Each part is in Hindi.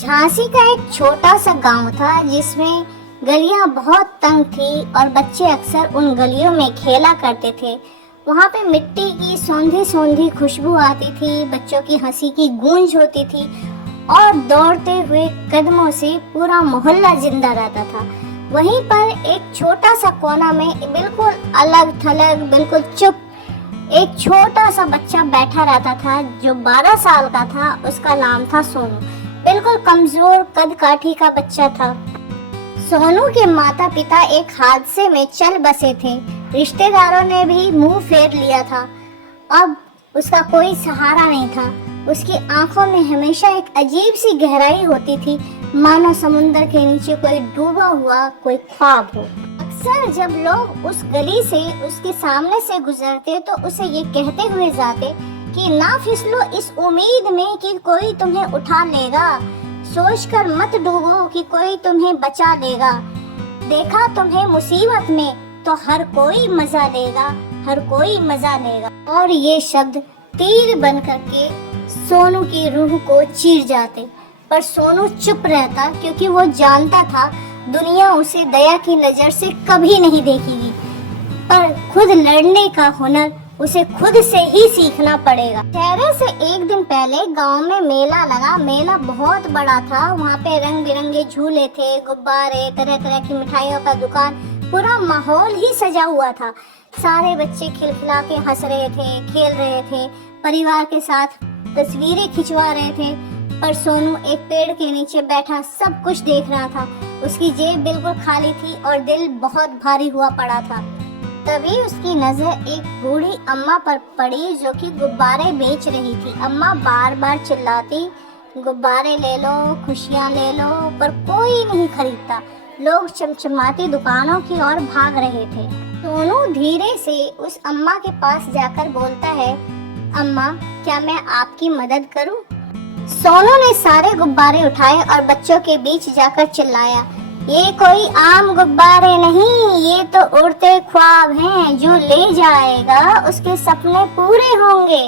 झांसी का एक छोटा सा गांव था जिसमें गलियां बहुत तंग थी और बच्चे अक्सर उन गलियों में खेला करते थे। वहां पे मिट्टी की सौंधी सौंधी खुशबू आती थी, बच्चों की हंसी की गूंज होती थी और दौड़ते हुए कदमों से पूरा मोहल्ला जिंदा रहता था। वहीं पर एक छोटा सा कोना में बिल्कुल अलग थलग, बिल्कुल चुप एक छोटा सा बच्चा बैठा रहता था जो 12 साल का था। उसका नाम था सोनू। बिल्कुल कमजोर कद काठी का बच्चा था। सोनू के माता पिता एक हादसे में चल बसे थे। रिश्तेदारों ने भी मुंह फेर लिया था। अब उसका कोई सहारा नहीं था। उसकी आंखों में हमेशा एक अजीब सी गहराई होती थी, मानो समुंदर के नीचे कोई डूबा हुआ कोई ख्वाब हो। अक्सर जब लोग उस गली से उसके सामने से गुजरते तो उसे ये कहते हुए जाते कि ना फिसलो इस उम्मीद में कि कोई तुम्हें उठा लेगा, सोचकर मत डूबो कि कोई तुम्हें बचा लेगा। देखा तुम्हें मुसीबत में तो हर कोई मजा लेगा, हर कोई मजा लेगा। और ये शब्द तीर बन करके सोनू की रूह को चीर जाते, पर सोनू चुप रहता क्योंकि वो जानता था दुनिया उसे दया की नजर से कभी नहीं देखेगी। पर खुद लड़ने का हुनर उसे खुद से ही सीखना पड़ेगा। शहर से एक दिन पहले गांव में मेला लगा। मेला बहुत बड़ा था। वहाँ पे रंग बिरंगे झूले थे, गुब्बारे, तरह तरह की मिठाइयों का दुकान, पूरा माहौल ही सजा हुआ था। सारे बच्चे खिलखिला के हंस रहे थे, खेल रहे थे, परिवार के साथ तस्वीरें खिंचवा रहे थे। पर सोनू एक पेड़ के नीचे बैठा सब कुछ देख रहा था। उसकी जेब बिल्कुल खाली थी और दिल बहुत भारी हुआ पड़ा था। तभी उसकी नजर एक बूढ़ी अम्मा पर पड़ी जो कि गुब्बारे बेच रही थी। अम्मा बार बार चिल्लाती, गुब्बारे ले लो, खुशियाँ ले लो, पर कोई नहीं खरीदता। लोग चमचमाती दुकानों की ओर भाग रहे थे। सोनू धीरे से उस अम्मा के पास जाकर बोलता है, अम्मा क्या मैं आपकी मदद करूं? सोनू ने सारे गुब्बारे उठाए और बच्चों के बीच जाकर चिल्लाया, ये कोई आम गुब्बारे नहीं, ये तो उड़ते ख्वाब हैं। जो ले जाएगा उसके सपने पूरे होंगे।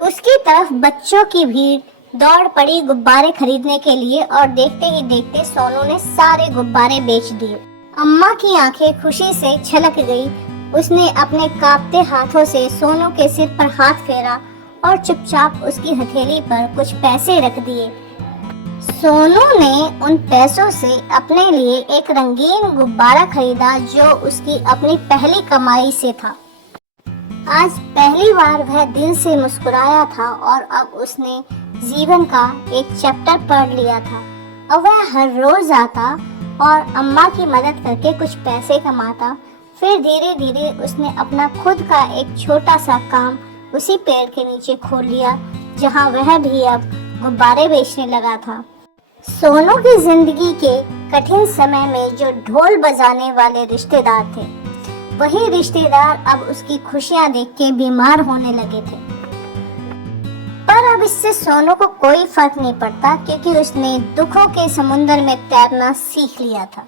उसकी तरफ बच्चों की भीड़ दौड़ पड़ी गुब्बारे खरीदने के लिए और देखते ही देखते सोनू ने सारे गुब्बारे बेच दिए। अम्मा की आंखें खुशी से छलक गई। उसने अपने कांपते हाथों से सोनू के सिर पर हाथ फेरा और चुपचाप उसकी हथेली पर कुछ पैसे रख दिए। सोनू ने उन पैसों से अपने लिए एक रंगीन गुब्बारा खरीदा जो उसकी अपनी पहली कमाई से था। आज पहली बार वह दिल से मुस्कुराया था और अब उसने जीवन का एक चैप्टर पढ़ लिया था। अब वह हर रोज आता और अम्मा की मदद करके कुछ पैसे कमाता। फिर धीरे धीरे उसने अपना खुद का एक छोटा सा काम उसी पेड़ के नीचे खोल लिया जहां वह भी अब गुब्बारे बेचने लगा था। सोनू की जिंदगी के कठिन समय में जो ढोल बजाने वाले रिश्तेदार थे, वही रिश्तेदार अब उसकी खुशियां देख के बीमार होने लगे थे। पर अब इससे सोनू को कोई फर्क नहीं पड़ता क्योंकि उसने दुखों के समुंदर में तैरना सीख लिया था।